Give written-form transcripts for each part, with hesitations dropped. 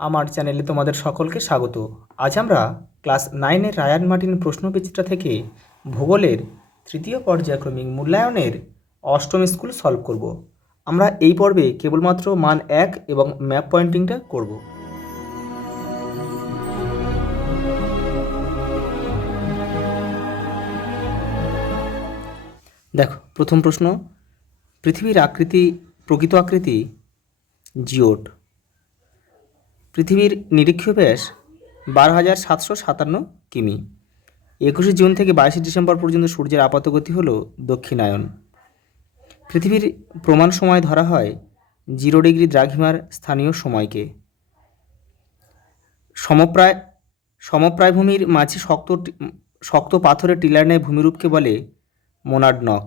আমার চ্যানেলে তোমাদের সকলকে স্বাগত। আজ আমরা ক্লাস 9-এর রায়ান মার্টিন প্রশ্নবিচিত্রা থেকে ভূগোলের তৃতীয় পর্যায়ক্রমিক মূল্যায়নের অষ্টম স্কুল সলভ করব। আমরা এই পর্বে কেবলমাত্র মান 1 এবং ম্যাপ পয়েন্টিংটা করব। দেখো, প্রথম প্রশ্ন, পৃথিবীর প্রকৃত আকৃতি জিওড। পৃথিবীর নিরীক্ষীয় ব্যাস 12,757 কিমি। 21 জুন থেকে 22 ডিসেম্বর পর্যন্ত সূর্যের আপাত গতি হল দক্ষিণায়ন। পৃথিবীর প্রমাণ সময় ধরা হয় 0 ডিগ্রি দ্রাঘিমার স্থানীয় সময়কে। সমপ্রায় ভূমির মাঝে শক্ত পাথরের টিলার ন্যায় ভূমিরূপকে বলে মোনাডনক।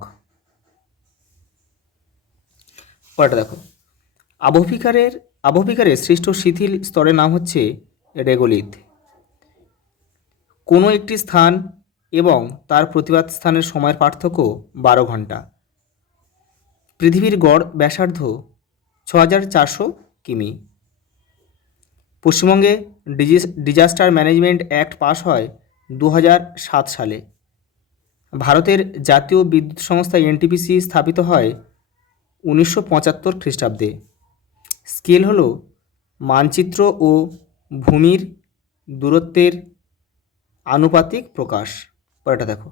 পরেরটা দেখো, আবহবিকারের সৃষ্ট শিথিল স্তরের নাম হচ্ছে রেগোলিথ। কোনো একটি স্থান এবং তার প্রতিবাদ স্থানের সময়ের পার্থক্য 12 ঘন্টা। পৃথিবীর গড় ব্যাসার্ধ 6,400 কিমি। পশ্চিমবঙ্গে ডিজাস্টার ম্যানেজমেন্ট অ্যাক্ট পাস হয় 2007 সালে। ভারতের জাতীয় বিদ্যুৎ সংস্থা এনটিপিসি স্থাপিত হয় 1975 খ্রিস্টাব্দে। স্কেল হলো মানচিত্র ও ভূমির দূরত্বের আনুপাতিক প্রকাশ। পরেরটা দেখো,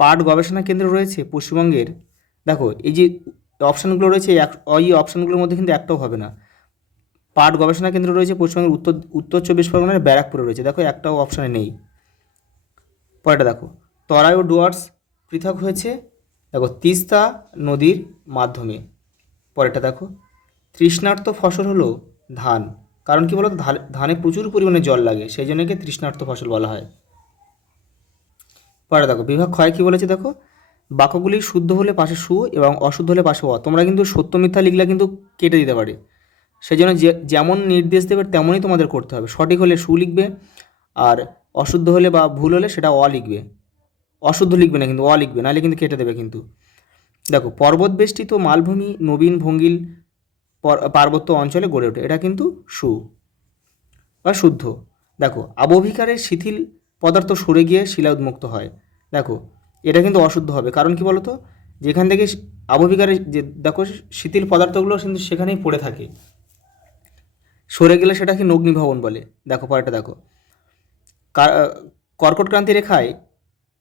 পাট গবেষণা কেন্দ্র রয়েছে পশ্চিমবঙ্গের। দেখো, এই যে অপশানগুলো রয়েছে, এই অপশানগুলোর মধ্যে কিন্তু একটাও হবে না। পাট গবেষণা কেন্দ্র রয়েছে পশ্চিমবঙ্গের উত্তর 24 পরগনার ব্যারাকপুরে রয়েছে। দেখো, একটাও অপশানে নেই। পরেরটা দেখো, তরাই ও ডুয়ার্স পৃথক হয়েছে দেখো তিস্তা নদীর মাধ্যমে। পরেরটা দেখো, তৃষ্ণার্ত ফসল হলো ধান। কারণ কি বলতো, ধানে প্রচুর পরিমাণে জল লাগে, সেই জন্য একে তৃষ্ণার্ত ফসল বলা হয়। পরে দেখো, বিভাগ ক্ষয় কী বলেছে দেখো, বাক্যগুলি শুদ্ধ হলে পাশে সু এবং অশুদ্ধ হলে পাশে অ। তোমরা কিন্তু সত্য মিথ্যা লিখলে কিন্তু কেটে দিতে পারে, সেই জন্য যেমন নির্দেশ দেবে তেমনই তোমাদের করতে হবে। সঠিক হলে সু লিখবে, আর অশুদ্ধ হলে বা ভুল হলে সেটা অ লিখবে। অশুদ্ধ লিখবে না কিন্তু, অ লিখবে, নাহলে কিন্তু কেটে দেবে কিন্তু। দেখো, পর্বত বেষ্টিত মালভূমি নবীন ভঙ্গিল পার্বত্য অঞ্চলে গড়ে ওঠে, এটা কিন্তু সু বা শুদ্ধ। দেখো, আবহবিকারের শিথিল পদার্থ সরে গিয়ে শিলা উন্মুক্ত হয়। দেখো, এটা কিন্তু অশুদ্ধ হবে। কারণ কি বলতো, যেখান থেকে আবহবিকারের যে দেখো শিথিল পদার্থগুলো কিন্তু সেখানেই পড়ে থাকে, সরে গেলে সেটাকে নগ্নিভবন বলে। দেখো, পরেরটা দেখো, কর্কটক্রান্তি রেখায়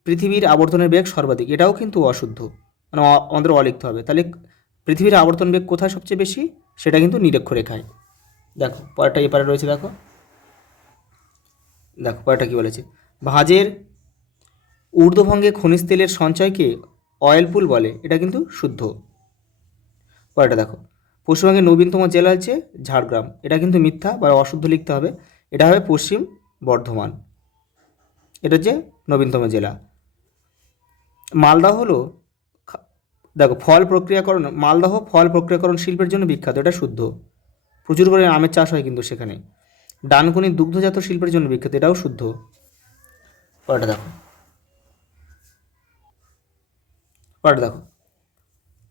পৃথিবীর আবর্তনের বেগ সর্বাধিক, এটাও কিন্তু অশুদ্ধ, মানে আমাদের অ লিখতে হবে। তাহলে পৃথিবীর আবর্তন বেগ কোথায় সবচেয়ে বেশি, সেটা কিন্তু নিরক্ষরেখায়। দেখো, পরেরটা এপারে রয়েছে। দেখো, পরেরটা কী বলেছে, ভাঁজের ঊর্ধ্বভঙ্গে খনিজ তেলের সঞ্চয়কে অয়েল পুল বলে, এটা কিন্তু শুদ্ধ। পরেরটা দেখো, পশ্চিমবঙ্গের নবীনতম জেলা হচ্ছে ঝাড়গ্রাম, এটা কিন্তু মিথ্যা বা অশুদ্ধ লিখতে হবে, এটা হবে পশ্চিম বর্ধমান, এটা হচ্ছে নবীনতম জেলা। মালদহ হলো দেখো মালদহ ফল প্রক্রিয়াকরণ শিল্পের জন্য বিখ্যাত, এটা শুদ্ধ। প্রচুর পরিমাণে আমের চাষ হয় কিন্তু সেখানে। ডানকুনি দুগ্ধজাত শিল্পের জন্য বিখ্যাত, এটাও শুদ্ধ। পরেরটা দেখো,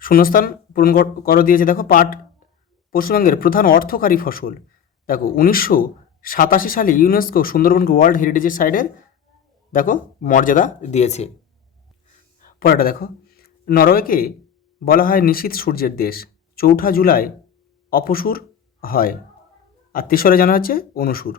শূন্যস্থান পূরণ করো দিয়েছে। দেখো, পাট পশ্চিমবঙ্গের প্রধান অর্থকারী ফসল। দেখো, 1987 সালে ইউনেস্কো সুন্দরবনকে ওয়ার্ল্ড হেরিটেজের সাইটের দেখো মর্যাদা দিয়েছে। পরেরটা দেখো, নরওয়েকে বলা হয় নিশীথ সূর্যের দেশ। 4 জুলাই অপসূর হয়, আর 3রা জানা হচ্ছে অনুসূর।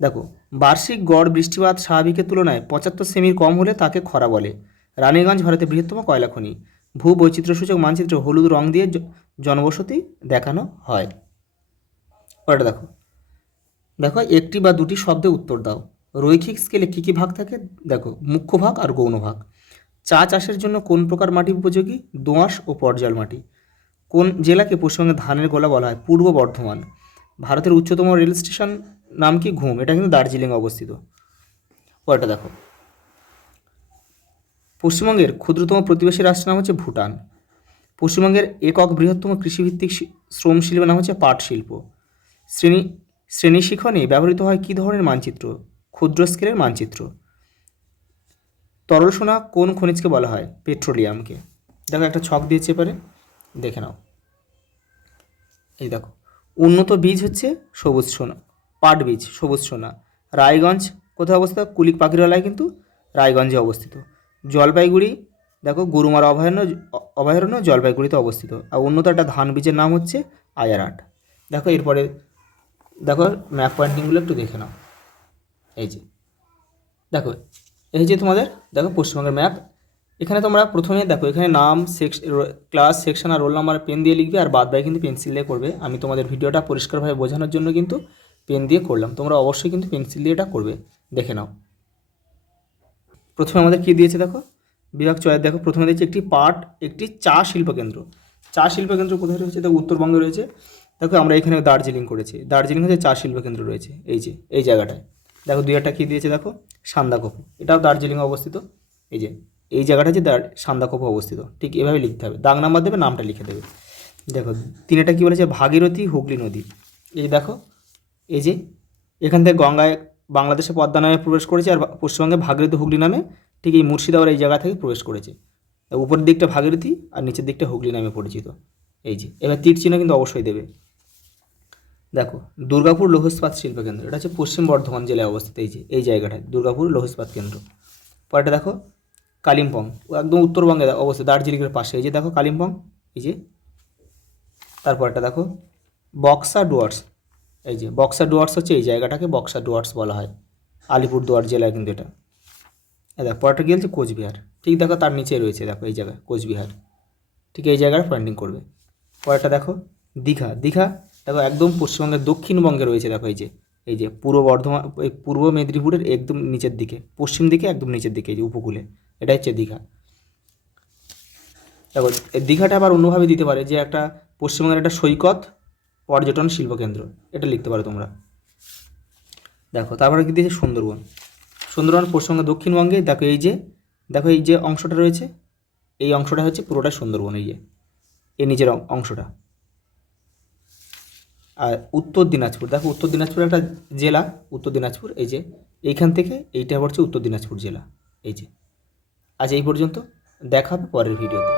দেখো, বার্ষিক গড় বৃষ্টিপাত স্বাভাবিকের তুলনায় 75 সেমির কম হলে তাকে খরা বলে। রানীগঞ্জ ভারতের বৃহত্তম কয়লা খনি। ভূ বৈচিত্র্যসূচক মানচিত্রে হলুদ রং দিয়ে জনবসতি দেখানো হয়। পরেরটা দেখো, একটি বা দুটি শব্দে উত্তর দাও। রৈখিক স্কেলে কী কী ভাগ থাকে? দেখো, মুখ্য ভাগ আর গৌণ ভাগ। চা চাষের জন্য কোন প্রকার মাটি উপযোগী? দোআঁশ ও পর্যাল মাটি। কোন জেলাকে পশ্চিমবঙ্গে ধানের গোলা বলা হয়? পূর্ব বর্ধমান। ভারতের উচ্চতম রেল স্টেশন নাম কি? ঘুম, এটা কিন্তু দার্জিলিংয়ে অবস্থিত। পরেরটা দেখো, পশ্চিমবঙ্গের ক্ষুদ্রতম প্রতিবেশী রাষ্ট্রের নাম হচ্ছে ভুটান। পশ্চিমবঙ্গের একক বৃহত্তম কৃষিভিত্তিক শ্রম শিল্পের নাম হচ্ছে পাট শিল্প। শ্রেণী শিখনে ব্যবহৃত হয় কী ধরনের মানচিত্র? ক্ষুদ্র স্কেলের মানচিত্র। তরল সোনা কোন খনিজকে বলা হয়? পেট্রোলিয়ামকে। দেখো, একটা ছক দিয়েছে এবারে দেখে নাও। এই দেখো, উন্নত বীজ হচ্ছে সবুজ সোনা, পাট বীজ সবুজ সোনা। রায়গঞ্জ কোথায় অবস্থিত? কুলিক পাখিরালয় কিন্তু রায়গঞ্জে অবস্থিত। জলপাইগুড়ি দেখো গরুমারা অভয়ারণ্য জলপাইগুড়িতে অবস্থিত। আর উন্নত একটা ধান বীজের নাম হচ্ছে আয়ারআট। দেখো এরপরে দেখো ম্যাপ পয়েন্টিংগুলো একটু দেখে নাও। এই যে দেখো, এই যে তোমাদের দেখো পশ্চিমবঙ্গের ম্যাপ। এখানে তোমরা প্রথমে দেখো এখানে নাম, ক্লাস, সেকশন আর রোল নাম্বার পেন দিয়ে লিখবে, আর বাদ বাকি কিন্তু পেন্সিল দিয়ে করবে। আমি তোমাদের ভিডিওটা পরিষ্কারভাবে বোঝানোর জন্য কিন্তু পেন দিয়ে করলাম, তোমরা অবশ্যই কিন্তু পেন্সিল দিয়ে এটা করবে। দেখে নাও প্রথমে আমাদের কী দিয়েছে দেখো, বিভাগ চয়ের দেখো প্রথমে দিয়েছে একটি পাট, একটি চা শিল্পকেন্দ্র। চা শিল্পকেন্দ্র কোথায় রয়েছে? দেখো উত্তরবঙ্গে রয়েছে। দেখো আমরা এখানে দার্জিলিং করেছি, দার্জিলিং হচ্ছে চা শিল্পকেন্দ্র রয়েছে, এই যে এই জায়গাটায়। দেখো দুই একটা কী দিয়েছে দেখো, সান্দাকফু, এটাও দার্জিলিংয়ে অবস্থিত। এই যে এই জায়গাটা হচ্ছে সান্দাকফু অবস্থিত। ঠিক এভাবে লিখতে হবে, দাগ নাম্বার দেবে, নামটা লিখে দেবে। দেখো তিনটা কী বলেছে, ভাগীরথী হুগলি নদী। এই যে দেখো, এই যে এখান থেকে গঙ্গায় বাংলাদেশে পদ্মা নামে প্রবেশ করেছে, আর পশ্চিমবঙ্গে ভাগীরথী হুগলি নামে ঠিক এই মুর্শিদাবাদ এই জায়গা থেকে প্রবেশ করেছে। উপরের দিকটা ভাগীরথী আর নিচের দিকটা হুগলি নামে পরিচিত। এই যে এবার তীর চিহ্ন কিন্তু অবশ্যই দেবে। দেখো দুর্গাপুর লৌহ ইস্পাত শিল্পকেন্দ্র, এটা হচ্ছে পশ্চিম বর্ধমান জেলায় অবস্থিত। এই যে এই জায়গাটায় দুর্গাপুর লৌহ ইস্পাত কেন্দ্র। পরেরটা দেখো কালিম্পং, একদম উত্তরবঙ্গে অবস্থিত, দার্জিলিংয়ের পাশে। এই যে দেখো কালিম্পং, এই যে। তারপরটা দেখো বক্সা ডুয়ার্স, এই যে বক্সা ডুয়ার্স হচ্ছে এই জায়গাটাকে বক্সা ডুয়ার্স বলা হয়, আলিপুরদুয়ার জেলায় কিন্তু এটা। দেখো পরেরটা কী হচ্ছে, কোচবিহার। ঠিক দেখো তার নিচে রয়েছে দেখো এই জায়গায় কোচবিহার, ঠিক এই জায়গায় পয়েন্টিং করবে। পরেরটা দেখো দীঘা। দীঘা দেখো একদম পশ্চিমবঙ্গের দক্ষিণবঙ্গে রয়েছে। দেখো এই যে পূর্ব বর্ধমান, এই পূর্ব মেদিনীপুরের একদম নিচের দিকে, পশ্চিম দিকে একদম নিচের দিকে, এই যে উপকূলে, এটা হচ্ছে দীঘা। দেখো এই দীঘাটা আবার অন্যভাবে দিতে পারে, যে একটা পশ্চিমবঙ্গের একটা সৈকত পর্যটন শিল্পকেন্দ্র, এটা লিখতে পারো তোমরা। দেখো তারপরে কী দিয়েছে, সুন্দরবন। সুন্দরবন পশ্চিমবঙ্গের দক্ষিণবঙ্গে। দেখো এই যে অংশটা রয়েছে, এই অংশটা হচ্ছে পুরোটা সুন্দরবন, এই যে এই নিচের অংশটা। আর উত্তর দিনাজপুর, দেখো উত্তর দিনাজপুর একটা জেলা, উত্তর দিনাজপুর, এই যে এইখান থেকে এইটা হচ্ছে উত্তর দিনাজপুর জেলা। এই যে আজ এই পর্যন্ত, দেখা হবে পরের ভিডিওতে।